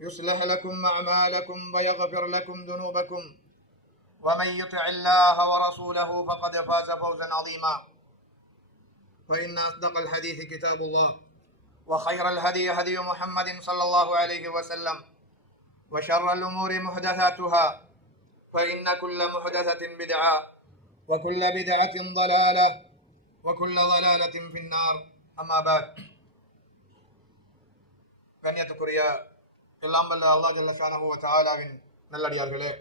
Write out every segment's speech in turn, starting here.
يصلح لكم أعمالكم ويغفر لكم ذنوبكم ومن يطع الله ورسوله فقد فاز فوزا عظيما فإن أصدق الحديث كتاب الله وخير الهدي هدي محمد صلى الله عليه وسلم وشر الأمور محدثاتها فإن كل محدثة بدعة وكل بدعة ضلالة وكل ضلالة في النار أما بعد கண்ணியத்துக்குரிய எல்லாம் வல்ல அல்லா ஜல்லஷானஹு வ நல்லடியார்களே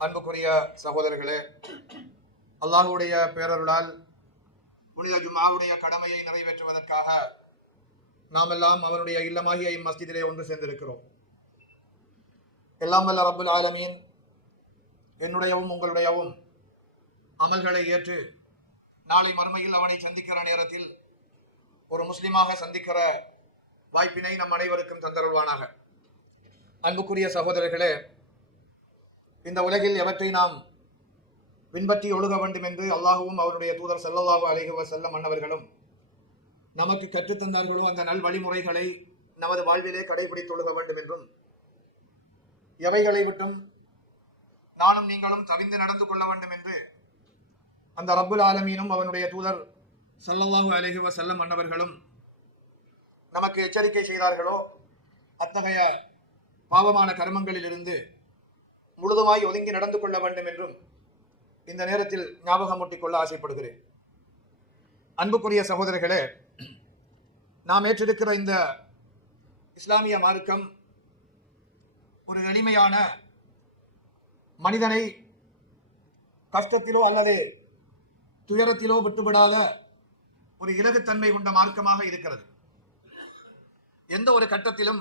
அன்புக்குரிய சகோதரர்களே அல்லாஹுடைய பேரருளால் புனித ஜுமாவுடைய கடமையை நிறைவேற்றுவதற்காக நாம் எல்லாம் அவனுடைய இல்லமாகிய இம்மஸ்ஜிதிலே ஒன்று சேர்ந்திருக்கிறோம். எல்லாம் வல்ல ரப்புல் ஆலமீன் என்னுடையவும் உங்களுடையவும் அமல்களை ஏற்று நாளை மறுமையில் அவனை சந்திக்கிற நேரத்தில் ஒரு முஸ்லிமாக சந்திக்கிற வாய்ப்பினை நம் அனைவருக்கும் தந்தருள்வானாக. அன்புக்குரிய சகோதரர்களே இந்த உலகில் எவற்றை நாம் பின்பற்றி ஒழுக வேண்டும் என்று அல்லாஹுவும் அவருடைய தூதர் செல்லல்லாஹு அலைஹி செல்ல மன்னவர்களும் நமக்கு கற்றுத்தந்தார்களோ அந்த நல் வழிமுறைகளை நமது வாழ்விலே கடைபிடித்து ஒழுக வேண்டும் என்றும் எவைகளை விட்டும் நானும் நீங்களும் தவிந்து நடந்து கொள்ள வேண்டும் என்று அந்த ரப்புல் ஆலமீனும் அவனுடைய தூதர் ஸல்லல்லாஹு அழகுவ செல்ல மன்னவர்களும் நமக்கு எச்சரிக்கை செய்தார்களோ அத்தகைய பாவமான கர்மங்களிலிருந்து முழுதுமாய் ஒதுங்கி நடந்து கொள்ள வேண்டும் என்றும் இந்த நேரத்தில் ஞாபகம் கொள்ள ஆசைப்படுகிறேன். அன்புக்குரிய சகோதரர்களே நாம் ஏற்றிருக்கிற இந்த இஸ்லாமிய மார்க்கம் ஒரு எளிமையான மனிதனை கஷ்டத்திலோ அல்லது துயரத்திலோ விட்டுவிடாத ஒரு இலகுத்தன்மை கொண்ட மார்க்கமாக இருக்கிறது. எந்த ஒரு கட்டத்திலும்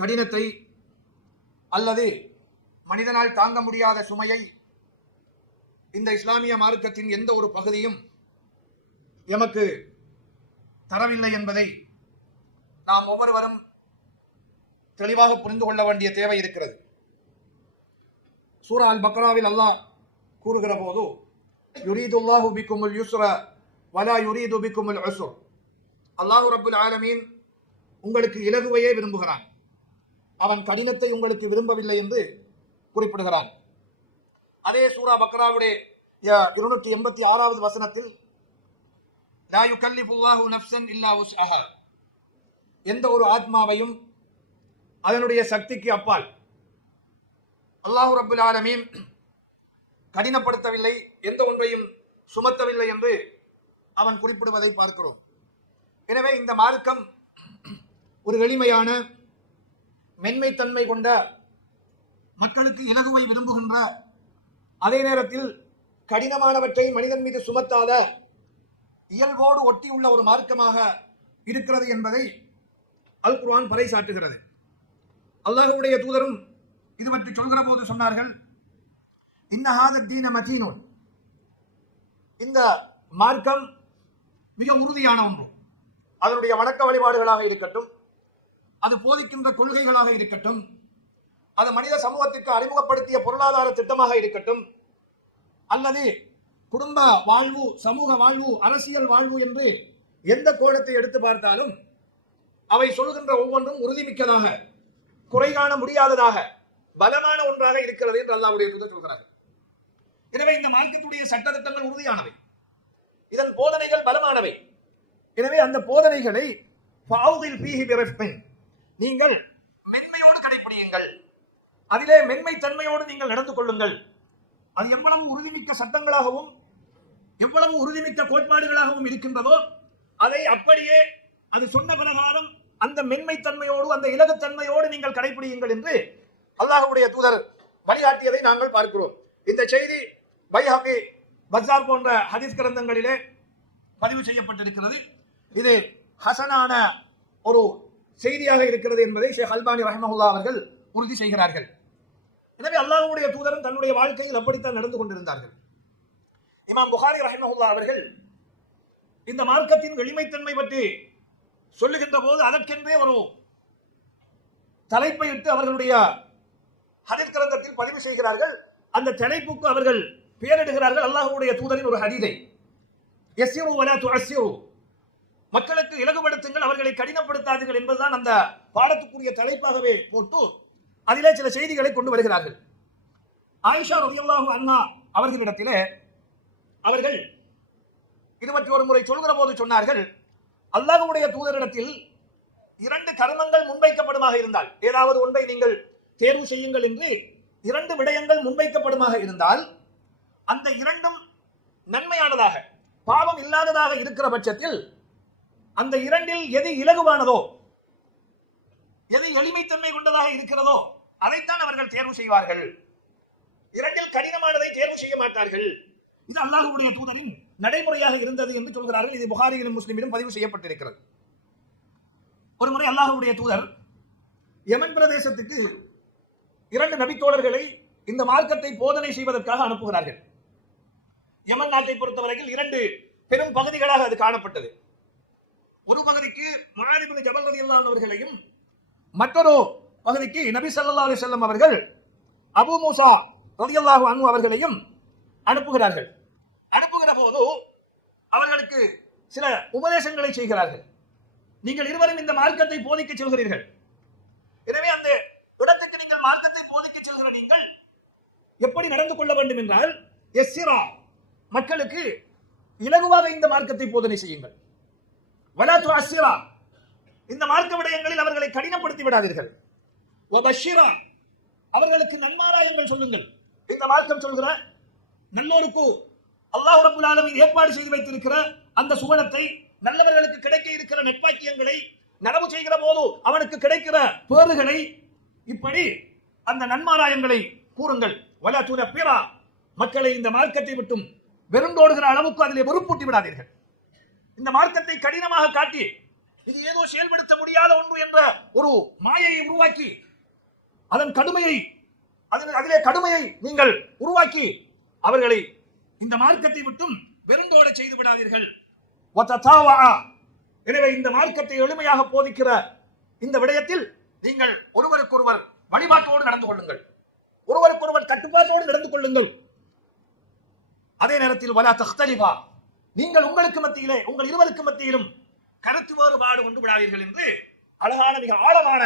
கடினத்தை அல்லது மனிதனால் தாங்க முடியாத சுமையை இந்த இஸ்லாமிய மார்க்கத்தின் எந்த ஒரு பகுதியும் எமக்கு தரவில்லை என்பதை நாம் ஒவ்வொருவரும் தெளிவாக புரிந்து கொள்ள வேண்டிய தேவை இருக்கிறது. சூரா அல் பக்ராவில் அல்லாஹ் கூறுகிற போது யுரீதுல்லாஹு பிக்குமுல் யுஸ்ர வலா யுரீது பிக்குமுல் அசுர் அல்லாஹு ரபுல் ஆலமீன் உங்களுக்கு இலகுவையே விரும்புகிறான். அவன் கடினத்தை உங்களுக்கு விரும்பவில்லை என்று குறிப்பிடுகிறான். அதே சூரா பக்ராவுடைய இருநூற்றி எண்பத்தி ஆறாவது வசனத்தில் லா யுகல்லிஃபுல்லாஹு நஃப்சன் இல்லா உஸ்அஹா. எந்த ஒரு ஆத்மாவையும் அதனுடைய சக்திக்கு அப்பால் அல்லாஹு ரபுல் ஆலமீன் கடினப்படுத்தவில்லை எந்த ஒன்றையும் சுமத்தவில்லை என்று அவன் குறிப்பிடுவதை பார்க்கிறோம். எனவே இந்த மார்க்கம் ஒரு எளிமையான மென்மைத்தன்மை கொண்ட மக்களுக்கு இலகுவை விரும்புகின்ற அதே நேரத்தில் கடினமானவற்றை மனிதன் மீது சுமத்தாத இயல்போடு ஒட்டியுள்ள ஒரு மார்க்கமாக இருக்கிறது என்பதை அல் குர்ஆன் பறைசாற்றுகிறது. அல்லாஹுடைய தூதரும் இது பற்றி சொல்கிற போது சொன்னார்கள் இன்னஹாத தீன மதீனூன். இந்த மார்க்கம் மிக உறுதியான ஒன்று. அதனுடைய வணக்க வழிபாடுகளாக இருக்கட்டும் அது போதிக்கின்ற கொள்கைகளாக இருக்கட்டும். அது மனித சமூகத்திற்கு அறிமுகப்படுத்திய பொருளாதார திட்டமாக இருக்கட்டும். அல்லது குடும்ப வாழ்வு சமூக வாழ்வு அரசியல் வாழ்வு என்று எந்த கோணத்தை எடுத்து பார்த்தாலும் அவை சொல்கின்ற ஒவ்வொன்றும் உறுதிமிக்கதாக குறை காண முடியாததாக பலமான ஒன்றாக இருக்கிறது என்று அல்லாவுடைய தூதர் சொல்கிறார் எனவே இந்த மார்க்கத்துடைய சட்டத்திட்டங்கள் உறுதியானவை. இதன் போதனைகள் பலமானவை. எனவே அந்த போதனைகளை ஃபாவுதில் பீஹி பிறப்பேன் நீங்கள் மென்மையோடு அதிலே மென்மை தன்மையோடு நீங்கள் நடந்து கொள்ளுங்கள். அது எவ்வளவு உறுதிமிக்க சட்டங்களாகவும் எவ்வளவு உறுதிமிக்க கோட்பாடுகளாகவும் இருக்கின்றதோ அதை அப்படியே அது சொன்ன பிரகாரம் அந்த மென்மை தன்மையோடு அந்த இலகுத்தன்மையோடு நீங்கள் கடைபிடியுங்கள் என்று அல்லாஹுடைய தூதர் வழிகாட்டியதை நாங்கள் பார்க்கிறோம். இந்த செய்தி பைஹகி பஜார் போன்ற ஹதீஸ் கிரந்தங்களிலே பதிவு செய்யப்பட்டிருக்கிறது. இது ஹசனான ஒரு செய்தியாக இருக்கிறது என்பதை ஷேக் அல்பானி ரஹமஹுல்லா அவர்கள் உறுதி செய்கிறார்கள். எனவே அல்லாஹுடைய தூதரும் தன்னுடைய வாழ்க்கையில் அப்படித்தான் நடந்து கொண்டிருந்தார்கள். இமாம் புகாரி ரஹமஹுல்லா அவர்கள் இந்த மார்க்கத்தின் எளிமைத்தன்மை பற்றி சொல்லுகின்ற போது அதற்கென்றே ஒரு தலைப்பை இட்டு அவர்களுடைய ஹதீத் கிரந்தத்தில் பதிவு செய்கிறார்கள். அந்த தலைப்புக்கு அவர்கள் பெயரிடுகிறார்கள் அல்லாஹுடைய தூதரின் ஒரு ஹதீதை. எஸ்யூ வலா துஅஸ்ஸிரு மக்களுக்கு இலகுபடுத்துங்கள் அவர்களை கடினப்படுத்தாதீர்கள் என்பதுதான் அந்த பாடத்துக்குரிய தலைப்பாகவே போட்டு அதிலே சில செய்திகளை கொண்டு வருகிறார்கள். ஆயிஷா ரலியல்லாஹு அண்ணா அவர்களிடத்திலே அவர்கள் இருபத்தி ஒரு முறை சொல்கிற போது சொன்னார்கள் அல்லாஹுடைய தூதரிடத்தில் இரண்டு கர்மங்கள் முன்வைக்கப்படுமாக இருந்தால் ஏதாவது ஒன்றை நீங்கள் தேர்வு செய்யுங்கள் என்று இரண்டு விடயங்கள் முன்வைக்கப்படுமாக இருந்தால் அந்த இரண்டும் நன்மையானதாக பாவம் இல்லாததாக இருக்கிற பட்சத்தில் அந்த இரண்டில் எது இலகுவானதோ எது எளிமைத்தன்மை கொண்டதாக இருக்கிறதோ அதைத்தான் அவர்கள் தேர்வு செய்வார்கள். இரண்டில் கடினமானதை தேர்வு செய்ய மாட்டார்கள். இது அல்லாஹுடைய தூதரின் நடைமுறையாக இருந்தது என்று சொல்கிறார்கள். இது புகாரியிலும் முஸ்லிமிலும் பதிவு செய்யப்பட்டிருக்கிறது. ஒரு முறை அல்லாஹுடைய தூதர் யமன் பிரதேசத்துக்கு இரண்டு நபித்தோழர்களை இந்த மார்க்கத்தை போதனை செய்வதற்காக அனுப்புகிறார்கள். யமன் நாட்டை பொறுத்தவரையில் இரண்டு பெரும் பகுதிகளாக அது காணப்பட்டது. ஒரு பகுதிக்கு மாரிபின் ஜபல் ரதி அவர்களையும் மற்றொரு பகுதிக்கு நபி சல்லா அலி செல்லம் அவர்கள் அபூ மூசா ரலியல்லாஹு அன்ஹு அவர்களையும் அனுப்புகிறார்கள். அனுப்புகிற போது அவர்களுக்கு சில உபதேசங்களை செய்கிறார்கள். நீங்கள் இருவரும் இந்த மார்க்கத்தை போதிக்க செல்கிறீர்கள். எனவே அந்த இடத்துக்கு நீங்கள் மார்க்கத்தை போதிக்க செல்கிற நீங்கள் எப்படி நடந்து கொள்ள வேண்டும் என்றால் எஸ்ஸிரா மக்களுக்கு இலகுவாக இந்த மார்க்கத்தை போதனை செய்யுங்கள். வலாத்து அஸ்ஸிரா இந்த மார்க்க விடயங்களில் அவர்களை கடினப்படுத்தி விடாதீர்கள். வபஷிரா. அவர்களுக்கு நன்மாராயங்கள் சொல்லுங்கள். இந்த மார்க்கம் சொல்கிற நல்லோருக்கு அல்லாஹ் ரப்புல் ஆலமீன் ஏற்பாடு செய்து வைத்திருக்கிற அந்த சுவனத்தை நல்லவர்களுக்கு கிடைக்க இருக்கிற நெற்பாக்கியங்களை நனவு செய்கிற போது அவனுக்கு கிடைக்கிற பேறுகளை இப்படி அந்த நன்மாராயங்களை கூறுங்கள். வல துரப்பிரா மக்களை இந்த மார்க்கத்தை விட்டும் வெறுண்டோடுகிற அளவுக்கு அதிலே வெறுப்பூட்டி விடாதீர்கள். இந்த மார்க்கத்தை கடினமாக காட்டி இது ஏதோ செயல்படுத்த முடியாத ஒன்று என்ற ஒரு மாயையை உருவாக்கி அதன் கடுமையை அதன் அதிலே கடுமையை நீங்கள் உருவாக்கி அவர்களை இந்த மார்க்கத்தை விட்டும் வெறுந்தோட செய்து விடாதீர்கள். எனவே இந்த மார்க்கத்தை எளிமையாக போதிக்கிற இந்த விடயத்தில் நீங்கள் ஒருவருக்கொருவர் வழிபாட்டோடு நடந்து கொள்ளுங்கள். ஒருவருக்கொருவர் கட்டுப்பாட்டோடு நடந்து கொள்ளுங்கள். அதே நேரத்தில் வலா தஹ்தலிபா நீங்கள் உங்களுக்கு மத்தியிலே உங்கள் இருவருக்கு மத்தியிலும் கருத்து வேறுபாடு கொண்டு விடாதீர்கள் என்று அழகான மிக ஆழமான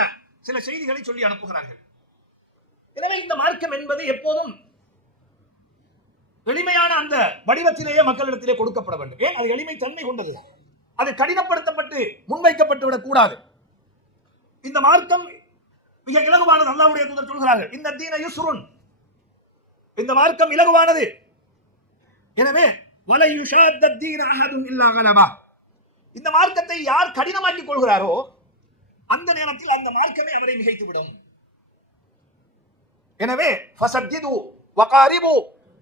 சில செய்திகளை சொல்லி அனுப்புகிறார்கள். எனவே இந்த மார்க்கம் என்பது எப்போதும் எளிமையான அந்த வடிவத்திலேயே மக்களிடத்திலே கொடுக்கப்பட வேண்டும். ஏன்? அது எளிமை தன்மை கொண்டது. அது கடினப்படுத்தப்பட்டு முன்வைக்கப்பட்டு விடக்கூடாது. இந்த மார்க்கம் மிக இலகுவானது. அல்லாவுடைய தூதர் சொல்கிறார்கள் இந்த தீன யுசுருன் இந்த மார்க்கம் இலகுவானது. எனவே இந்த மார்க்கத்தை யார் கடினமாக்கிக் கொள்கிறாரோ அந்த நேரத்தில் அந்த மார்க்கமே அவரை மிகைத்துவிடும். எனவே ஃபசத்திது வகாரிபு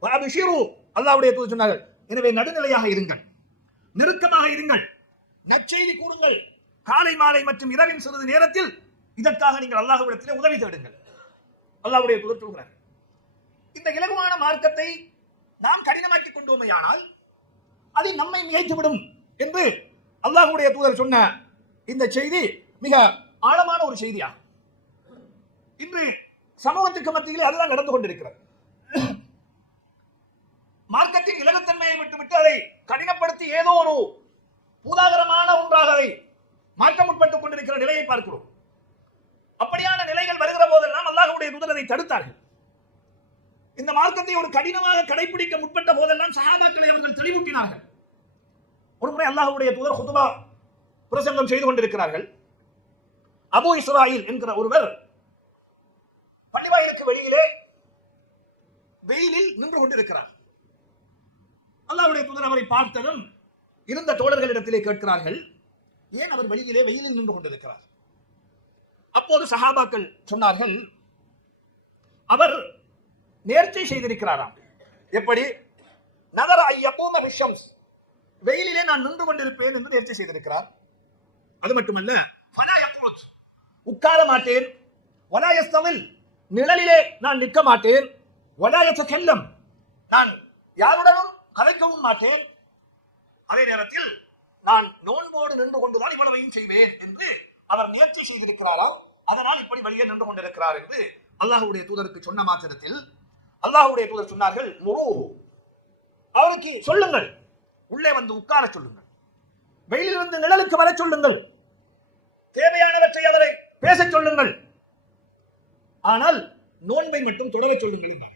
வஅபிஷிரு. அல்லாஹ்வுடைய தூதர் சொன்னார்கள் எனவே நடுநிலையாக இருங்கள் நெருக்கமாக இருங்கள் நற்செய்தி கூறுங்கள். காலை மாலை மற்றும் இரவின் சிறிது நேரத்தில் இதற்காக நீங்கள் அல்லாஹ்விடத்திலே உதவி தேடுங்கள். அல்லாவுடைய தூதர் சொல்கிறார். இந்த இலகுவான மார்க்கத்தை நாம் கடினமாக்கி கொண்டோமையானால் அது நம்மை மிகைத்துவிடும் என்று அல்லாஹுடைய தூதர் சொன்ன இந்த செய்தி மிக ஆழமான ஒரு செய்தியாகும். இன்று சமூகத்துக்கு மத்தியிலே அதுதான் நடந்து கொண்டிருக்கிறது. மார்க்கத்தின் இலகுத்தன்மையை விட்டுவிட்டு அதை கடினப்படுத்தி ஏதோ ஒரு பூதாகரமான ஒன்றாக அதை மாற்ற முற்பட்டுக் கொண்டிருக்கிற நிலையை பார்க்கிறோம். அப்படியான நிலைகள் வருகிற போதெல்லாம் அல்லாஹுடைய தூதர் அதை தடுத்தார்கள். இந்த மார்க்கத்தை ஒரு கடினமாக கடைபிடிக்க முற்பட்ட போதெல்லாம் சகாபாக்களை அவர்கள் தெளிவூட்டினார்கள். ஒரு முறை புதர் தூதர் ஹுதுபா பிரசங்கம் செய்து கொண்டிருக்கிறார்கள். அபு இஸ்ராயில் என்கிற ஒருவர் பள்ளிவாயிலுக்கு வெளியிலே வெயிலில் நின்று கொண்டிருக்கிறார். அல்லாவுடைய புதர் அவரை பார்த்ததும் இருந்த தோழர்களிடத்திலே கேட்கிறார்கள் ஏன் அவர் வெளியிலே வெயிலில் நின்று கொண்டிருக்கிறார்? அப்போது சஹாபாக்கள் சொன்னார்கள் அவர் நேர்ச்சை செய்திருக்கிறாராம். எப்படி? நகர ஐயப்பூம விஷம்ஸ். வெயிலிலே நான் நின்று கொண்டிருப்பேன் என்று நேர்ச்சை செய்திருக்கிறார். அது மட்டுமல்ல உட்கார மாட்டேன். "வலா யஸ்தவில்", நிழலிலே நான் நிற்க மாட்டேன். "வலா யதகல்லம்", நான் யாருடனும் கலைக்கவும் மாட்டேன். அதே நேரத்தில் நான் நோன்போடு நின்று கொண்டுதான் இவ்வளவையும் செய்வேன் என்று அவர் நேர்ச்சி செய்திருக்கிறாராம். அதனால் இப்படி வெளியே நின்று கொண்டிருக்கிறார் என்று அல்லாஹ்வுடைய தூதருக்கு சொன்ன மாத்திரத்தில் அல்லாஹுடைய தூதர் சொன்னார்கள் முரு அவருக்கு சொல்லுங்கள். உள்ளே வந்து உட்கார சொல்லுங்கள். வெயிலிலிருந்து நிழலுக்கு வர சொல்லுங்கள். தேவையானவற்றை அவரை பேச சொல்லுங்கள். ஆனால் நோன்பை மட்டும் தொடரச் சொல்லுங்கள்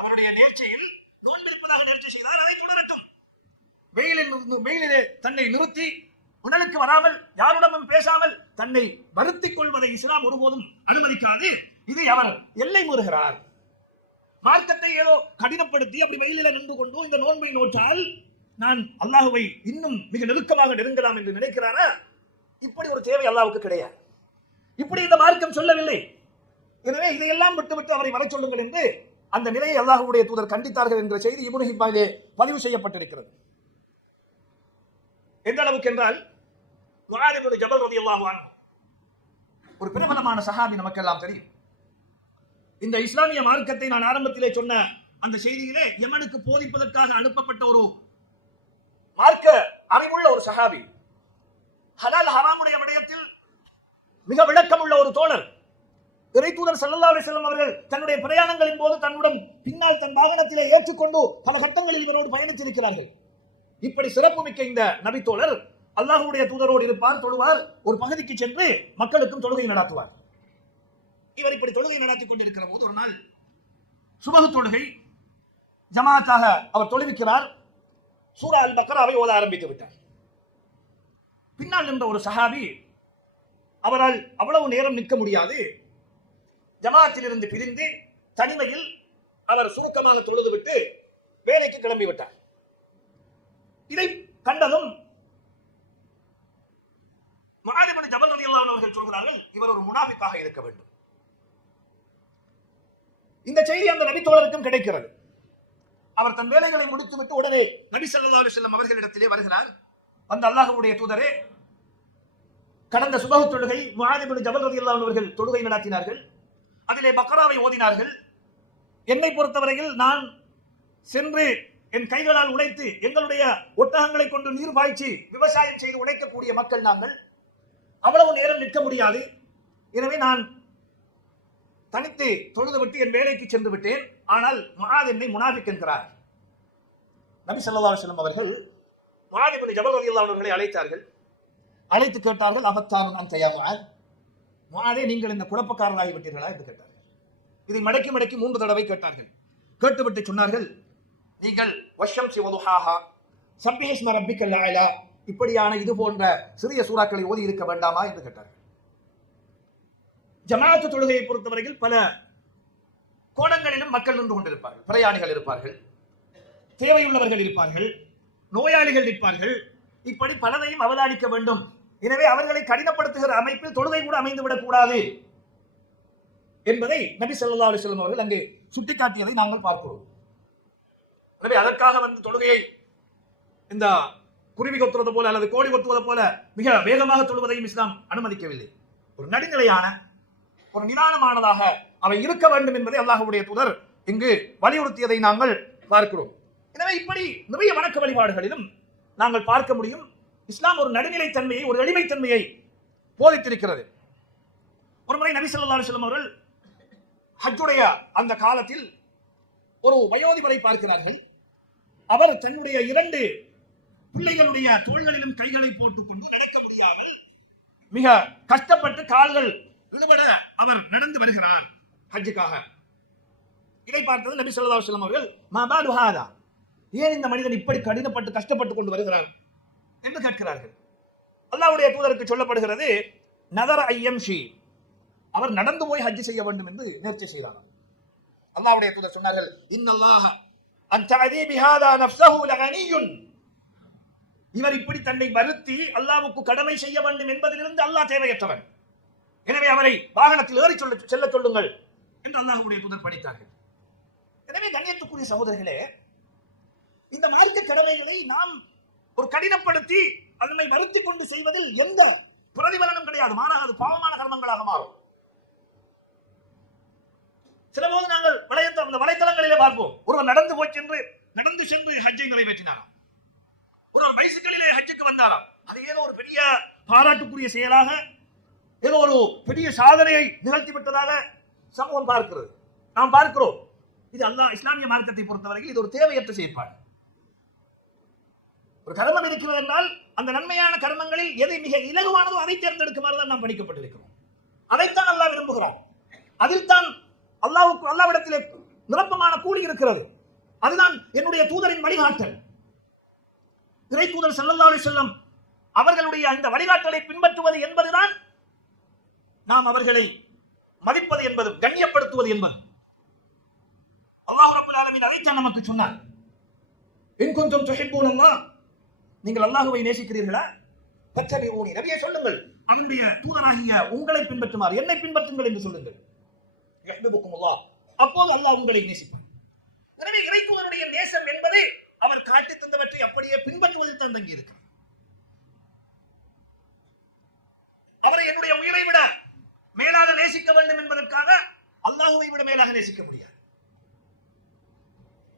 அவருடைய நேர்ச்சியில் நோன்பு இருப்பதாக நேர்ச்சி செய்தால் அதை தொடரட்டும். வெயிலில் வெயிலிலே தன்னை நிறுத்தி உடலுக்கு வராமல் யாருடமும் பேசாமல் தன்னை வருத்திக் கொள்வதை இஸ்லாம் ஒருபோதும் அனுமதிக்காது. இதை அவர் எல்லை முறுகிறார். மார்க்கத்தை ஏதோ கடினப்படுத்தி அப்படி வெயிலில் நின்று கொண்டு இந்த நோன்பை நோற்றால் நான் அல்லாஹுவை இன்னும் மிக நெருக்கமாக நெருங்கலாம் என்று நினைக்கிறானா? இப்படி ஒரு தேவை அல்லாவுக்கு கிடையாது. இப்படி இந்த மார்க்கம் சொல்லவில்லை. எனவே இதையெல்லாம் விட்டுவிட்டு அவரை வர சொல்லுங்கள் என்று அந்த நிலையை அல்லாஹுடைய தூதர் கண்டித்தார்கள் என்ற செய்தி இப்னு பதிவு செய்யப்பட்டிருக்கிறது. எந்த அளவுக்கு என்றால் ஜபல் ரலியல்லாஹு ஒரு பிரபலமான சஹாபி நமக்கெல்லாம் தெரியும். இந்த இஸ்லாமிய மார்க்கத்தை நான் ஆரம்பத்திலே சொன்ன அந்த செய்தியிலே யமனுக்கு போதிப்பதற்காக அனுப்பப்பட்ட ஒரு மார்க்க அறிவுள்ள ஒரு சஹாபி. ஹலால் ஹராமுடைய விடயத்தில் மிக விளக்கம் உள்ள ஒரு தோழர். இறை தூதர் அலி செல்லம் அவர்கள் தன்னுடைய பிரயாணங்களின் போது தன்னுடன் பின்னால் தன் வாகனத்திலே ஏற்றுக்கொண்டு பல கட்டங்களில் இவரோடு பயணித்திருக்கிறார்கள். இப்படி சிறப்புமிக்க இந்த நபித்தோழர் அல்லாஹுடைய தூதரோடு இருப்பார் தொழுவார் ஒரு பகுதிக்கு சென்று மக்களுக்கும் தொழுகை நடத்துவார். இவர் இப்படி தொழுகை நடத்தி கொண்டிருக்கிற போது ஒரு நாள் சுபகு தொழுகை ஜமாத்தாக அவர் தொழுவிக்கிறார். சூரா அல் பக்கராவை ஓத ஆரம்பித்து விட்டார். பின்னால் நின்ற ஒரு சஹாபி அவரால் அவ்வளவு நேரம் நிற்க முடியாது. ஜமாத்திலிருந்து பிரிந்து தனிமையில் அவர் சுருக்கமாக தொழுதுவிட்டு வேலைக்கு கிளம்பி விட்டார். இதை கண்டதும் முஆதிபன் ஜபல் ரலியல்லாஹு அவர்கள் சொல்கிறார்கள் இவர் ஒரு முனாஃபிக்காக இருக்க வேண்டும். இந்த செய்தி அந்த நபி தோழருக்கும் கிடைக்கிறது. அவர் தன் வேலைகளை முடித்துவிட்டு உடனே நபி சல்லா அலைஹி அவர்களிடத்திலே வருகிறார். அந்த அல்லாஹுடைய தூதரே கடந்த சுபகு தொழுகை முஆதிபன் ஜபல் ரதி அன்ஹு அவர்கள் தொழுகை நடத்தினார்கள். அதிலே பக்கராவை ஓதினார்கள். என்னை பொறுத்தவரையில் நான் சென்று என் கைகளால் உழைத்து எங்களுடைய ஒட்டகங்களை கொண்டு நீர் பாய்ச்சி விவசாயம் செய்து உழைக்கக்கூடிய மக்கள் நாங்கள். அவ்வளவு நேரம் நிற்க முடியாது. எனவே நான் தனித்து தொழுதுவிட்டு என் வேலைக்கு சென்று விட்டேன். ஆனால் முஆத் என்னை முனாஃபிக் என்கிறார். நபி சல்லா செல்லம் அவர்கள் முஆத் ஜபல் அலி அவர்களை அழைத்தார்கள். அழைத்து கேட்டார்கள் அவத்தாரும் நான் செய்யாமல் முஆத் நீங்கள் இந்த குழப்பக்காரராகி விட்டீர்களா? என்று கேட்டார்கள். இதை மடக்கி மடக்கி மூன்று தடவை கேட்டார்கள். கேட்டுவிட்டு சொன்னார்கள் நீங்கள் வஷம் சிவதுஹாஹா சப்பிஹிஸ்ம ரப்பிக்கல் அலா இப்படியான இது போன்ற சிறிய சூறாக்களை ஓதி இருக்க வேண்டாமா? என்று கேட்டார்கள். ஜமாத்து தொழுகையை பொறுத்தவரையில் பல கோணங்களிலும் மக்கள் நின்று கொண்டிருப்பார்கள். பிரயாணிகள் இருப்பார்கள். தேவையுள்ளவர்கள் இருப்பார்கள். நோயாளிகள் நிற்பார்கள். இப்படி பலதையும் அவதானிக்க வேண்டும். எனவே அவர்களை கடினப்படுத்துகிற அமைப்பில் தொழுகை கூட அமைந்துவிடக் கூடாது என்பதை நபி ஸல்லல்லாஹு அலிசல்லம் அவர்கள் அங்கு சுட்டிக்காட்டியதை நாங்கள் பார்க்கிறோம். எனவே அதற்காக வந்து தொழுகையை இந்த குருவி கொத்துவது போல அல்லது கோடி கொத்துவது போல மிக வேகமாக தொழுவதையும் இஸ்லாம் அனுமதிக்கவில்லை. ஒரு நடுநிலையான ஒரு நிதானமானதாக அவை இருக்க வேண்டும் என்பதை அல்லாஹுடைய தூதர். இங்கு வலியுறுத்தியதை நாங்கள் பார்க்கிறோம். எனவே இப்படி நிறைய வணக்க வழிபாடுகளிலும் நாங்கள் பார்க்க முடியும். இஸ்லாம் ஒரு நடுநிலைத்தன்மையை ஒரு எளிமைத்தன்மையை போதித்திருக்கிறது. ஒருமுறை நபி ஸல்லல்லாஹு அவர்கள் ஹஜ்ஜுடைய அந்த காலத்தில் ஒரு வயோதிபரை பார்க்கிறார்கள். அவர் தன்னுடைய இரண்டு பிள்ளைகளுடைய தோள்களிலும் கைகளை போட்டுக்கொண்டு நடக்க முடியாமல் மிக கஷ்டப்பட்டு கால்கள் விடுபட அவர் நடந்து வருகிறார். ஹஜ்ஜுக்காக. இதை பார்த்தது நபி சொல்லா சொல்லம் அவர்கள் மாபாடு ஹாதா? ஏன் இந்த மனிதன் இப்படி கடினப்பட்டு கஷ்டப்பட்டு கொண்டு வருகிறார் என்று கேட்கிறார்கள். அல்லாவுடைய தூதருக்கு சொல்லப்படுகிறது நதர ஐயம் ஷி அவர் நடந்து போய் ஹஜ்ஜி செய்ய வேண்டும் என்று நேர்ச்சி செய்தார் அல்லாவுடைய தூதர் சொன்னார்கள் இன்னல்லாஹ அன் தஅதீபி ஹாதா லகனியுன். இவர் இப்படி தன்னை வருத்தி அல்லாஹ்வுக்கு கடமை செய்ய வேண்டும் என்பதிலிருந்து அல்லாஹ் தேவையற்றவன். எனவே அவரை வாகனத்தில் ஏறி சொல்ல செல்ல சொல்லுங்கள். என்று அல்லாஹ்வுடைய தூதர் படித்தார்கள். எனவே கண்ணியத்துக்குரிய சகோதரர்களே இந்த மார்க்க கடமைகளை நாம் ஒரு கடினப்படுத்தி அதனை வருத்தி கொண்டு செய்வதில் எந்த பிரதிபலனும் கிடையாது. மாறாக அது பாவமான கர்மங்களாக மாறும். சில போது நாங்கள் வலையத்த அந்த வலைத்தளங்களிலே பார்ப்போம். ஒருவர் நடந்து போய் சென்று நடந்து சென்று ஹஜ்ஜை நிறைவேற்றினாராம். ஒருவர் பைசிக்கிளிலே ஹஜ்ஜுக்கு வந்தாராம். அது ஏதோ ஒரு பெரிய பாராட்டுக்குரிய செயலாக ஏதோ ஒரு பெரிய சாதனையை நிகழ்த்தி விட்டதாக சமூகம் பார்க்கிறது. நாம் பார்க்கிறோம். இது அல்லாஹ் இஸ்லாமிய மார்க்கத்தை பொறுத்தவரையில் இது ஒரு தேவையற்ற செயற்பாடு. ஒரு கர்மம் இருக்கிறது என்றால் அந்த நன்மையான கர்மங்களில் எது மிக இலகுவானதோ அதை தேர்ந்தெடுக்குமாறு தான் நாம் பணிக்கப்பட்டிருக்கிறோம் அதைத்தான் அல்லாஹ் விரும்புகிறோம். அதில் தான் அல்லாவுக்கு அல்லாவிடத்திலே நிரப்பமான கூலி இருக்கிறது. அதுதான் என்னுடைய தூதரின் வழிகாட்டல். இறை தூதர் ஸல்லல்லாஹு அலைஹி அவர்களுடைய அந்த வழிகாட்டலை பின்பற்றுவது என்பதுதான் நாம் அவர்களை மதிப்பது என்பது கண்ணியப்படுத்துவது என்பது. அல்லாஹ் ரபுல் ஆலமின் அதைத்தான் நமக்கு சொன்னார். இன் கொஞ்சம் துஹிப்பூனல்லாஹ். நீங்கள் அல்லாஹுவை நேசிக்கிறீர்களா? பத்தபிஊனி. நபியே சொல்லுங்கள். அவனுடைய தூதராகிய உங்களை பின்பற்றுமாறு. என்னை பின்பற்றுங்கள் என்று சொல்லுங்கள். அப்போது அல்லாஹ் உங்களை நேசிப்பார் எனவே இறை நேசம் என்பது அவர் காட்டி தந்தவற்றை அப்படியே பின்பற்றுவதில் தான் தங்கி இருக்கிறார் அவரை என்னுடைய உயிரை விட மேலாக நேசிக்க வேண்டும் என்பதற்காக அல்லாஹுவை விட மேலாக நேசிக்க முடியாது.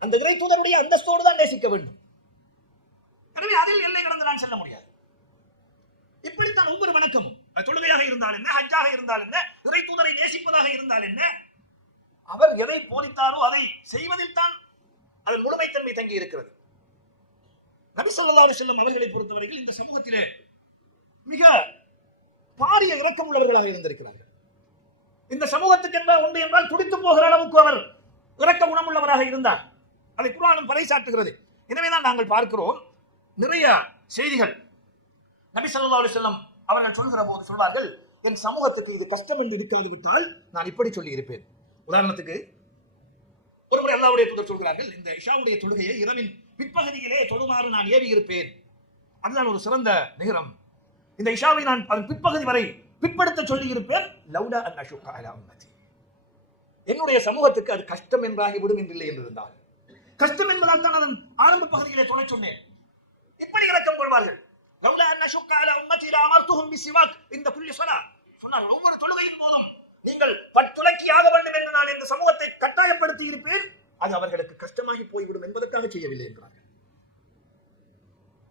அந்த இறை தூதருடைய அந்தஸ்தோடு தான் நேசிக்க வேண்டும். எனவே அதில் எல்லை கடந்து நான் செல்ல முடியாது. இப்படித்தான் ஒவ்வொரு வணக்கமும். அது தொழுகையாக இருந்தால் என்ன ஹஜ்ஜாக இருந்தால் என்ன இறை தூதரை நேசிப்பதாக இருந்தால் என்ன? அவர் எதை போதித்தாரோ அதை செய்வதில் தான் அதன் முழுமைத்தன்மை தங்கி இருக்கிறது. நபி ஸல்லல்லாஹு செல்லும் அவர்களை பொறுத்தவரையில் இந்த சமூகத்திலே மிக பாரிய இரக்கம் உள்ளவர்களாக இருந்திருக்கிறார்கள். இந்த சமூகத்துக்கு என்ப உண்டு என்றால் துடித்து போகிற அளவுக்கு அவர் இறக்க குணமுள்ளவராக இருந்தார். அதை குரானும் பறைசாட்டுகிறது எனவேதான் நாங்கள் பார்க்கிறோம் நிறைய செய்திகள். நபி ஸல்லல்லாஹு செல்லம் வஸல்லம் அவர்கள் சொல்கிற போது சொல்வார்கள் என் சமூகத்துக்கு இது கஷ்டம் என்று இருக்காது விட்டால் நான் இப்படி சொல்லி இருப்பேன் உதாரணத்துக்கு ஒரு முறை அல்லாஹ்வுடைய தூதர் சொல்கிறார்கள் இந்த இஷாவுடைய தொழுகையை இரவின் பிற்பகுதியிலே தொழுமாறு நான் ஏறி இருப்பேன் அதுதான் ஒரு சிறந்த நிகரம். இந்த இஷாவை நான் அதன் பிற்பகுதி வரை பிற்படுத்த சொல்லியிருப்பேன். லவுடா அன் அஷுக்க அலா உம்மதி. என்னுடைய சமூகத்துக்கு அது கஷ்டம் என்றாகி விடும் என்றில்லை என்றிருந்தால். கஷ்டம் என்பதால் தான் அதன் ஆரம்ப பகுதியிலே தொலை சொன்னேன். எப்படி இறக்கம் கொள்வார்கள்? லவுலா அன் அஷுக்க அலா உம்மதி லஅமர்துஹும் பிசிவாக். இந்த புள்ளி சொன்னா சொன்னார் ஒவ்வொரு தொழுகையின் போதும் நீங்கள் பட்டுலக்கி ஆக வேண்டும் என்று நான் இந்த சமூகத்தை கட்டாயப்படுத்தி இருப்பேன். அது அவர்களுக்கு கஷ்டமாகி போய்விடும் என்பதற்காக செய்யவில்லை என்றார்கள்.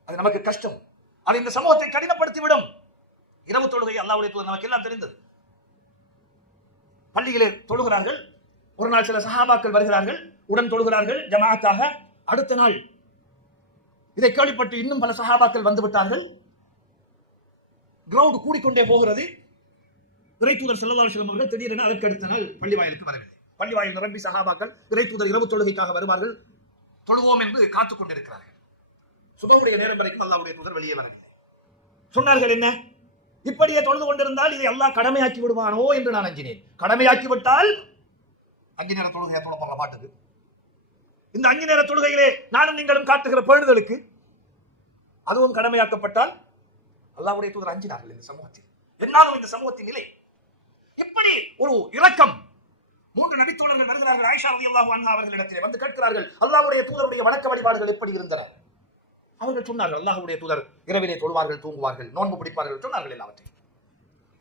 அது நமக்கு கஷ்டம். அது இந்த சமூகத்தை கடினப்படுத்திவிடும். இரவு தொழுகை அல்லாவுடைய தூதர் நமக்கு எல்லாம் தெரிந்தது. பள்ளிகளே தொழுகிறார்கள் ஒரு நாள் சில சஹாபாக்கள் வருகிறார்கள் உடன் தொழுகிறார்கள் ஜமாத்தாக அடுத்த நாள். இதை கேள்விப்பட்டு இன்னும் பல சஹாபாக்கள் வந்துவிட்டார்கள் கிரவுண்ட் கூடிக்கொண்டே போகிறது. இறை தூதர் ஸல்லல்லாஹு அலைஹி அவர்கள் திடீரென அதற்கு அடுத்த நாள் பள்ளி வாயிலுக்கு வரவில்லை. பள்ளி வாயில் நிரம்பி சகாபாக்கள் இறை தூதர் இரவு தொழுகைக்காக வருவார்கள். தொழுவோம் என்று காத்துக் கொண்டிருக்கிறார்கள். சுபவுடைய நேரம் வரைக்கும் அல்லாவுடைய தூதர் வெளியே வரவில்லை. சொன்னார்கள் என்ன? இப்படியே தொழுது கொண்டிருந்தால் இதை எல்லாம் கடமையாக்கி விடுவானோ என்று நான் அஞ்சினேன். கடமையாக்கி விட்டால் அஞ்சு நேர தொழுகையை தொழ மாட்டது. இந்த அஞ்சு நேர தொழுகையிலே நானும் நீங்களும் காட்டுகிற பேணுதலுக்கு அதுவும் கடமையாக்கப்பட்டால் அல்லாவுடைய தூதர் அஞ்சினார்கள் இந்த சமூகத்தில். என்னாலும் இந்த சமூகத்தின் நிலை? இப்படி ஒரு இரக்கம் மூன்று நபித்தோழர்கள் வருகிறார்கள். ஆயிஷா அல்லாஹ் அன்ஹா அவர்களிடத்திலே வந்து கேட்கிறார்கள் அல்லாவுடைய தூதருடைய வணக்க வழிபாடுகள் எப்படி இருந்தன? அவர்கள் சொன்னார்கள் அல்லாஹுடைய தூதர் இரவிலே தொழுவார்கள் தூங்குவார்கள் நோன்பு பிடிப்பார்கள் சொன்னார்கள் எல்லாவற்றையும்.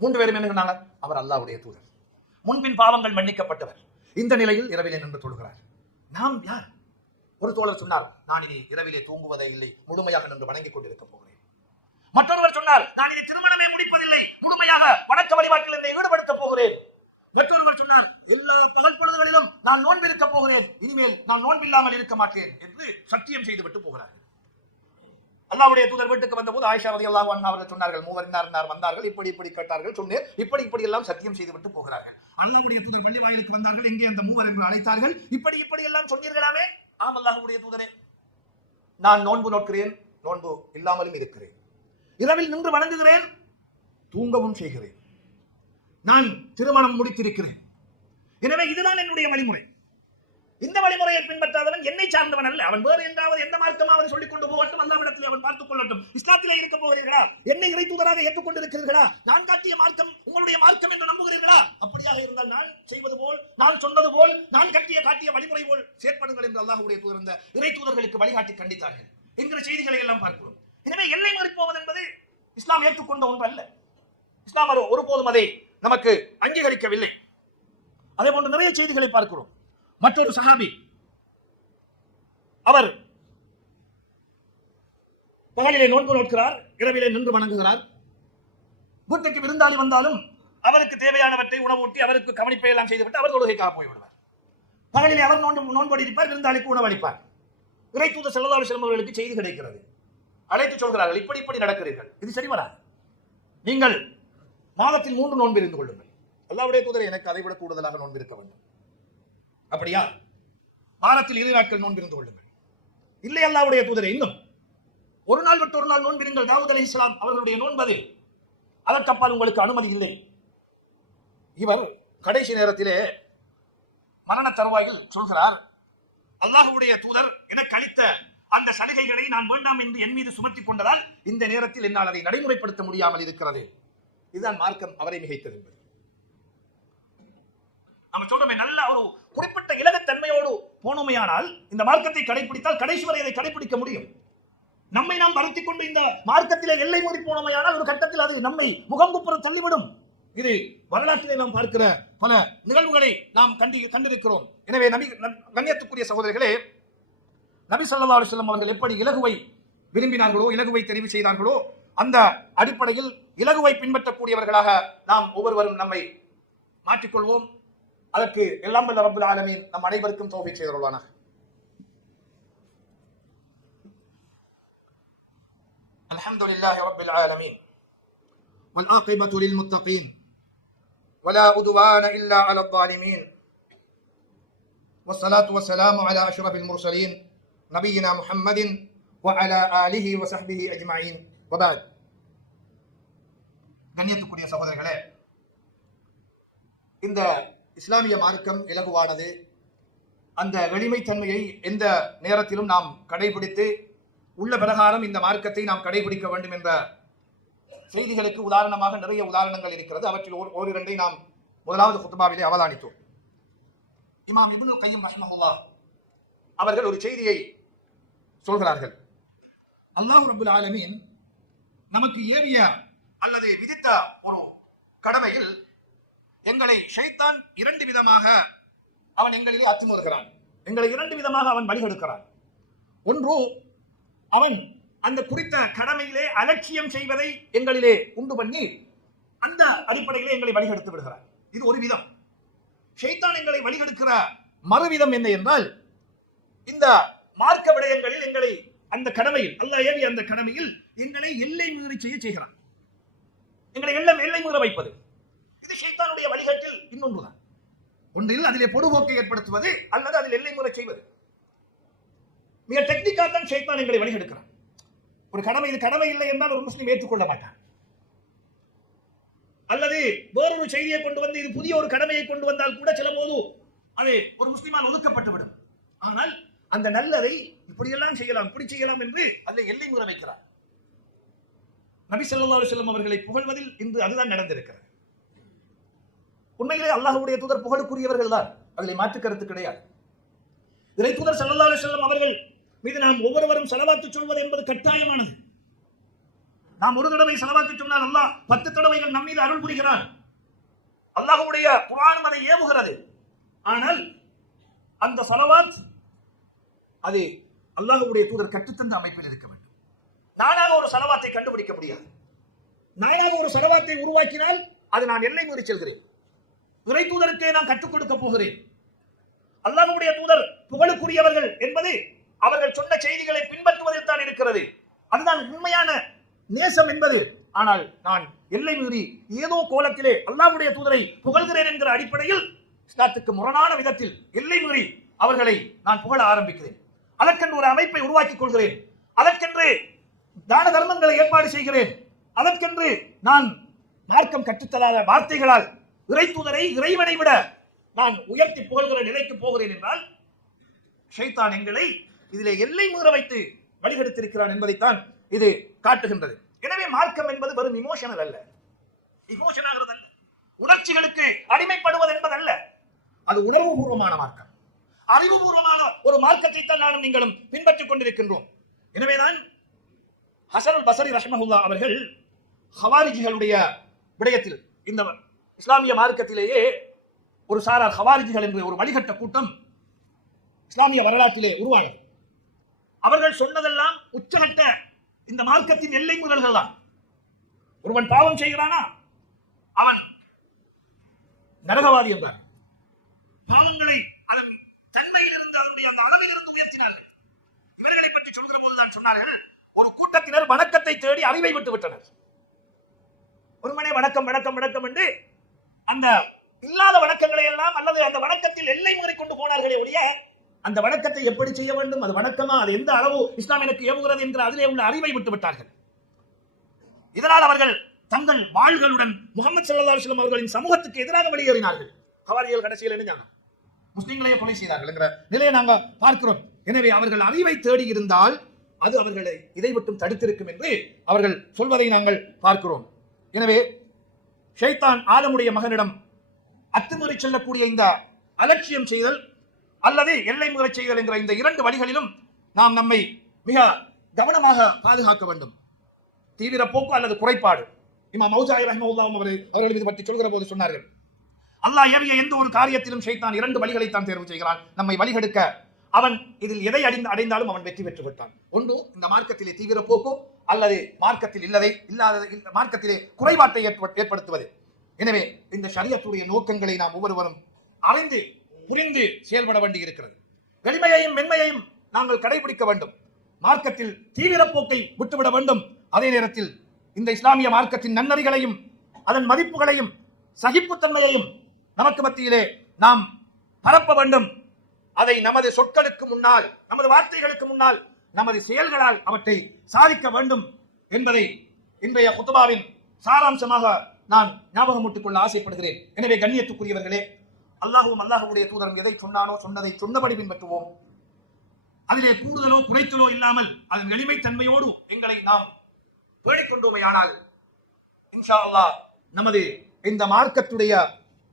மூன்று பேரும் என்ன சொன்னாங்க? அவர் அல்லாஹ்வுடைய தூதர். முன்பின் பாவங்கள் மன்னிக்கப்பட்டவர். இந்த நிலையில் இரவிலே நின்று தொழுகிறார். நாம் யார்? ஒரு தோழர் சொன்னார் நான் இனி இரவிலே தூங்குவதே இல்லை முழுமையாக நின்று வணங்கிக் கொண்டிருக்க போகிறேன். மற்றொருவர் சொன்னார் நான் இனி திருமணமே முடிப்பதில்லை முழுமையாக வணக்க வழிபாட்டில் என்னை ஈடுபடுத்த போகிறேன். மற்றொருவர் சொன்னார் எல்லா பகல் பொழுதுகளிலும் நான் நோன்பிருக்க போகிறேன் இனிமேல் நான் நோன்பில்லாமல் இருக்க மாட்டேன் என்று சத்தியம் செய்துவிட்டு போகிறார்கள். அல்லாவுடைய தூதர் வீட்டுக்கு வந்தபோது ஆயிஷா ரலியல்லாஹு அண்ணா அவர்கள் சொன்னார்கள் மூவர் இன்னார் வந்தார்கள் இப்படி இப்படி கேட்டார்கள் சொன்னேன். இப்படி இப்படி எல்லாம் சத்தியம் செய்துவிட்டு போகிறார்கள். அல்லாவுடைய தூதர் வெள்ளி வாயிலுக்கு வந்தார்கள் எங்கே அந்த மூவர் என்று அழைத்தார்கள். இப்படி இப்படி எல்லாம் சொன்னீர்களாமே? ஆம் அல்லாஹுடைய தூதரே. நான் நோன்பு நோக்கிறேன் நோன்பு இல்லாமலும் இருக்கிறேன். இரவில் நின்று வணங்குகிறேன் தூங்கவும் செய்கிறேன். நான் திருமணம் முடித்திருக்கிறேன். எனவே இதுதான் என்னுடைய வழிமுறை. இந்த வழிமுறையை பின்பற்றாதவன் என்னை சார்ந்தவன் அல்ல. அவன் வேறு எங்காவது எந்த மார்க்கமாவது சொல்லிக் கொண்டு போகட்டும் அல்லாவிடத்தில் அவன் பார்த்துக் கொள்ளட்டும். இஸ்லாத்திலே இருக்க போகிறீர்களா? என்னை இறை தூதராக ஏற்றுக்கொண்டிருக்கிறீர்களா? நான் காட்டிய மார்க்கம் உங்களுடைய மார்க்கம் என்று நம்புகிறீர்களா? அப்படியாக இருந்தால் நான் செய்வது போல் நான் சொன்னது போல் நான் கட்டிய காட்டிய வழிமுறை போல் செயற்படுங்கள் என்று அல்லாஹுடைய தூதர்ந்த இறை தூதர்களுக்கு வழிகாட்டி கண்டித்தார்கள். என்கிற செய்திகளை எல்லாம் பார்க்கிறோம். எனவே எல்லை மறுப்போவது என்பது இஸ்லாம் ஏற்றுக்கொண்ட ஒன்று அல்ல. இஸ்லாம் ஒருபோதும் அதை நமக்கு அங்கீகரிக்கவில்லை. அதே போன்று நிறைய செய்திகளை பார்க்கிறோம். மற்றொரு சஹாபி. அவர் பகலிலே நோன்பு நோக்கிறார் இரவிலே நின்று வணங்குகிறார். வீட்டுக்கு விருந்தாளி வந்தாலும் அவருக்கு தேவையானவற்றை உணவூட்டி அவருக்கு கவனிப்பை எல்லாம் செய்துவிட்டு அவர் தொழுகைக்காக போய்விடுவார். பகலிலே அவர் நோன்பு நோன்பு அடிப்பார் விருந்தாளிக்கு உணவளிப்பார் இறை தூத செல்லதாலு செல்பவர்களுக்கு செய்தி கிடைக்கிறது. அழைத்து சொல்கிறார்கள் இப்படி இப்படி நடக்கிறீர்கள். இது சரி வராது. நீங்கள் மாதத்தில் மூன்று நோன்பு இருந்து கொள்ளுங்கள். அல்லாவுடைய தூதரை எனக்கு அதை விட கூடுதலாக நோன்பு இருக்க வேண்டும். அப்படியா? வாரத்தில் இரு நாட்கள் நோன்பு இருந்து கொள்ளுங்கள். இல்லை அல்லாவுடைய தூதரே இன்னும். ஒரு நாள் விட்டு ஒரு நாள் நோன்பிருங்கள் தாவூத் அலி இஸ்லாம் அவர்களுடைய நோன்பது அதற்கப்பால் உங்களுக்கு அனுமதி இல்லை. இவர் கடைசி நேரத்திலே மரண தருவாயில் சொல்கிறார் அல்லாஹுடைய தூதர் எனக்கு அளித்த அந்த சலுகைகளை நான் வேண்டாம் என்று என் மீது சுமத்தி கொண்டதால் இந்த நேரத்தில் என்னால் அதை நடைமுறைப்படுத்த முடியாமல் இருக்கிறது. இதுதான் மார்க்கம் அவரை மிகைத்தது என்பது. நம்ம சொல்றோமே நல்ல ஒரு குறிப்பிட்ட இலகத்தன்மையோடு போனோமையானால் இந்த மார்க்கத்தை கடைபிடித்தால் கடைசி வரை அதை கடைபிடிக்க முடியும். நம்மை நாம் வளர்த்தி கொண்டு இந்த மார்க்கத்திலே எல்லை மூறி போனோமையானால் ஒரு கட்டத்தில் அது நம்மை முகங்குப்புற தள்ளிவிடும். இது வரலாற்றிலே நாம் பார்க்கிற பல நிகழ்வுகளை நாம் கண்டி கண்டிருக்கிறோம். எனவே நபி கண்ணியத்துக்குரிய சகோதரர்களே நபி சொல்லா அலைஹி அவர்கள் எப்படி இலகுவை விரும்பினார்களோ இலகுவை தெரிவு செய்தார்களோ அந்த அடிப்படையில் இலகுவை பின்பற்றக்கூடியவர்களாக நாம் ஒவ்வொருவரும் நம்மை மாற்றிக்கொள்வோம். அதற்கு எல்லாம் வல்ல ரப்பல் ஆலமீன் நம் அனைவருக்கும் தௌஃபீக் செய்தருள்வானாக الحمد لله رب العالمين والعاقبة للمتقين ولا عدوان إلا على الظالمين والصلاة والسلام على أشرف المرسلين نبينا محمد وعلى آله وصحبه أجمعين وبعد கண்ணியத்துக்குரிய சகோதரர்களே இந்த இஸ்லாமிய மார்க்கம் இலகுவானது. அந்த எளிமைத்தன்மையை எந்த நேரத்திலும் நாம் கடைபிடித்து உள்ள பிரகாரம் இந்த மார்க்கத்தை நாம் கடைபிடிக்க வேண்டும் என்ற செய்திகளுக்கு உதாரணமாக நிறைய உதாரணங்கள் இருக்கிறது. அவற்றில் ஒரு ஓரிரண்டை நாம் முதலாவது குத்துபாவிலே அவதானித்தோம். இமாம் இப்னு கையம் ரஹ்மஹுல்லா அவர்கள் ஒரு செய்தியை சொல்கிறார்கள். அல்லாஹ் ரபுல் ஆலமீன் நமக்கு ஏவிய அல்லது விதித்த ஒரு கடமையில் எங்களை ஷைத்தான் இரண்டு விதமாக அவன் எங்களிலே அச்சுமுறுகிறான் எங்களை இரண்டு விதமாக அவன் வழிகெடுக்கிறான். ஒன்று அவன் அந்த குறித்த கடமையிலே அலட்சியம் செய்வதை எங்களிலே உண்டு பண்ணி அந்த அடிப்படையிலே எங்களை வழிகெடுத்து விடுகிறான். இது ஒரு விதம். ஷைத்தான் எங்களை வழிகெடுக்கிற மறுவிதம் என்ன என்றால் இந்த மார்க்க விடயங்களில் எங்களை அந்த கடமையில் அல்ல ஏவி அந்த கடமையில் எங்களை எல்லை மீறி செய்ய செய்கிறான். எங்களை எல்லாம் எல்லை மீற வைப்பது. இன்னொன்றுதான். ஒன்றில் அதிலே பொடுபோக்கை ஏற்படுத்துவது அல்லது அதில் எல்லை முறை செய்வது. மிக டெக்னிக்காக தான் ஷைத்தான் எங்களை வழிகெடுக்கிறான் ஒரு கடமை இது கடமை இல்லை என்றால் ஒரு முஸ்லீம் ஏற்றுக்கொள்ள மாட்டான். அல்லது வேறொரு செய்தியை கொண்டு வந்து இது புதிய ஒரு கடமையை கொண்டு வந்தால் கூட சில போது அது ஒரு முஸ்லீமால் ஒதுக்கப்பட்டு விடும். ஆனால் அந்த நல்லதை இப்படியெல்லாம் செய்யலாம் இப்படி செய்யலாம் என்று அதில் எல்லை முறை வைக்கிறார் நபி ஸல்லல்லாஹு அலைஹி அவர்களை புகழ்வதில் இன்று அதுதான் நடந்திருக்கிறது. உண்மையிலே அல்லாஹுடைய தூதர் புகழுக்குரியவர்கள் தான். அதில் மாற்று கருத்து கிடையாது. இறை தூதர் சல்லா அலைஹி அவர்கள் மீது நாம் ஒவ்வொருவரும் செலவாத்து சொல்வது என்பது கட்டாயமானது. நாம் ஒரு தடவை செலவாத்து சொன்னால் அல்லாஹ் பத்து தடவைகள் நம் மீது அருள் புரிகிறான். அல்லாஹுடைய குர்ஆனும் அதை ஏவுகிறது. ஆனால் அந்த சலவாத் அது அல்லாஹுடைய தூதர் கற்றுத்தந்த அமைப்பில் இருக்க வேண்டும். நானாக ஒரு சலவாத்தை கண்டுபிடிக்க முடியாது. நானாக ஒரு சலவாத்தை உருவாக்கினால் அது நான் எல்லை மீறி செல்கிறேன். இறை தூதருக்கே நான் கற்றுக் கொடுக்க போகிறேன். அல்லாஹுடைய தூதர் புகழுக்குரியவர்கள் என்பது அவர்கள் சொன்ன செய்திகளை பின்பற்றுவதில் தான் இருக்கிறது. அதுதான் உண்மையான நேசம் என்பது. ஆனால் நான் எல்லை மீறி ஏதோ கோலத்திலே அல்லாவுடைய தூதரை புகழ்கிறேன் என்கிற அடிப்படையில் இஸ்லாத்துக்கு முரணான விதத்தில் எல்லை மீறி அவர்களை நான் புகழ ஆரம்பிக்கிறேன். அதற்கென்று ஒரு அமைப்பை உருவாக்கிக் கொள்கிறேன். அதற்கென்று தான தர்மங்களை ஏற்பாடு செய்கிறேன். அதற்கென்று நான் மார்க்கம் கற்றுத்தராத வார்த்தைகளால் இறை தூதரை இறைவனை விட நான் உயர்த்தி புகழ்கிற நிலைக்கு போகிறேன் என்றால் ஷைத்தான் எங்களை இதிலே எல்லை மீற வைத்து வழிகெடுத்திருக்கிறான் என்பதைத்தான் இது காட்டுகின்றது. எனவே மார்க்கம் என்பது வெறும் இமோஷனல் அல்ல. இமோஷன் ஆகிறது அல்ல உணர்ச்சிகளுக்கு அடிமைப்படுவது என்பதல்ல. அது உணர்வுபூர்வமான மார்க்கம். அறிவுபூர்வமான ஒரு மார்க்கத்தை தான் நானும் நீங்களும் பின்பற்றிக் கொண்டிருக்கின்றோம். எனவேதான் ஹசனுல் பசரி ரஹ்மஹுல்லா அவர்கள் ஹவாரிஜிகளுடைய விடயத்தில் இந்த இஸ்லாமிய மார்க்கத்திலேயே ஒரு சாரார் ஹவாரிஜிகள் என்று ஒரு வழிகட்ட கூட்டம் இஸ்லாமிய வரலாற்றிலே உருவானது. அவர்கள் சொன்னதெல்லாம் உச்சகட்ட இந்த மார்க்கத்தின் எல்லை முதல்கள் தான் ஒருவன் பாவம் செய்கிறானா? அவன் நரகவாதி என்றார் பாவங்களை அதன் தன்மையிலிருந்து அதனுடைய அந்த அளவிலிருந்து உயர்த்தினார்கள். இவர்களை பற்றி சொல்கிற போதுதான் சொன்னார்கள் ஒரு கூட்டத்தினர் வணக்கத்தை தேடி அறிவை விட்டு விட்டனர். ஒருமனே வணக்கம் வணக்கம் வணக்கம் என்று அந்த இல்லாத வணக்கங்களை எல்லாம் அல்லது அந்த வணக்கத்தில் எல்லை முறை கொண்டு போனார்களே ஒழிய அந்த வணக்கத்தை எப்படி செய்ய வேண்டும்? அது வணக்கமா? அது எந்த அளவு இஸ்லாம் எனக்கு ஏவுகிறது என்கிற அதிலே உள்ள அறிவை விட்டு விட்டார்கள். இதனால் அவர்கள் தங்கள் வாள்களுடன் முகமது சல்லா அலுவலம் அவர்களின் சமூகத்துக்கு எதிராக வெளியேறினார்கள். கவாரிகள் கடைசியில் என்ன முஸ்லீம்களையே கொலை செய்தார்கள் என்கிற நிலையை நாங்கள் பார்க்கிறோம். எனவே அவர்கள் அறிவை தேடி இருந்தால் அது அவர்களை இதை விட்டும் தடுத்திருக்கும் என்று அவர்கள் சொல்வதை நாங்கள் பார்க்கிறோம். எனவே ஷைத்தான் ஆதமுடைய மகனிடம் அத்துமீறி செல்லக்கூடிய இந்த அலட்சியம் செய்தல் அல்லது எல்லை முறை செய்தல் என்கிற இந்த இரண்டு வழிகளிலும் நாம் நம்மை மிக கவனமாக பாதுகாக்க வேண்டும். தீவிர போக்கு அல்லது குறைபாடு. இமா மௌசாய் ரஹ்மவுல்லாம் அவரை அவர்கள் இது பற்றி சொல்கிற போது சொன்னார்கள். அல்லாஹ் ஏவிய எந்த ஒரு காரியத்திலும் ஷைத்தான் இரண்டு வழிகளைத்தான் தேர்வு செய்கிறான். நம்மை வழிகெடுக்க அவன் இதில் எதை அடைந்து அடைந்தாலும் அவன் வெற்றி பெற்று விட்டான் ஒன்று இந்த மார்க்கத்திலே தீவிர போக்கோ அல்லது மார்க்கத்தில் இல்லதை இல்லாத இந்த மார்க்கத்திலே குறைபாட்டை ஏற்படுத்துவது. எனவே இந்த சரியத்துடைய நோக்கங்களை நாம் ஒவ்வொருவரும் அறிந்து புரிந்து செயல்பட வேண்டி இருக்கிறது. எளிமையையும் மென்மையையும் நாங்கள் கடைபிடிக்க வேண்டும். மார்க்கத்தில் தீவிர போக்கை விட்டுவிட வேண்டும். அதே நேரத்தில் இந்த இஸ்லாமிய மார்க்கத்தின் நன்னறிகளையும் அதன் மதிப்புகளையும் சகிப்புத்தன்மையையும் நமக்கு மத்தியிலே நாம் பரப்ப வேண்டும். அதை நமது சொற்களுக்கு முன்னால் நமது வார்த்தைகளுக்கு முன்னால் நமது செயல்களால் அவற்றை சாதிக்க வேண்டும் என்பதை இன்றைய குத்துபாவின் சாராம்சமாக நான் ஞாபகம் கொள்ள ஆசைப்படுகிறேன். எனவே கண்ணியத்துக்குரியவர்களே அல்லாஹும் அல்லாஹுடைய தூதரம் எதை சொன்னானோ சொன்னதை சொன்னபடி பின்பற்றுவோம். அதிலே கூடுதலோ குறைத்தலோ இல்லாமல் அதன் எளிமைத்தன்மையோடு எங்களை நாம் பேணிக்கொண்டோமையானால் இன்ஷா அல்லாஹ் நமது இந்த மார்க்கத்துடைய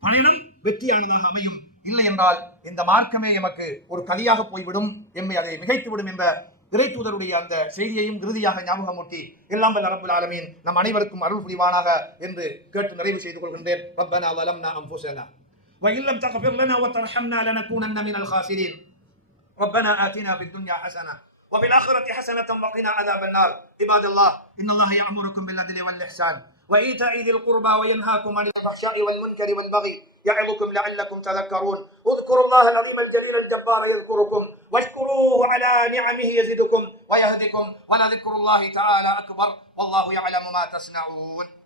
பயணம் வெற்றியானதாக அமையும். இல்லை என்றால் இந்த மார்க்கமே எமக்கு ஒரு கலியாக போய்விடும் எம்மை அதை மிகைத்துவிடும் என்ற இறை தூதருடைய அந்த செய்தியையும் இறுதியாக ஞாபகமூட்டி எல்லாம் வல்ல ரப்புல் ஆலமீன் நம் அனைவருக்கும் அருள் புரிவானாக என்று கேட்டு நிறைவு செய்து கொள்கின்றேன் ரப்பனா வலம்னா அன்புசனா وإن لم تغفر لنا وترحمنا لنكونن من الخاسرين ربنا آتنا في الدنيا حسنة وفي الآخرة حسنة وقنا عذاب النار عباد الله إن الله يأمركم بالعدل والإحسان وإيتاء ذي القربى وينهاكم عن الفحشاء والمنكر والبغي يعظكم لعلكم تذكرون. اذكروا الله العظيم الجليل الجبار يذكركم. واشكروه على نعمه يزدكم ويهدكم. ولذكر الله تعالى أكبر. والله يعلم ما تصنعون.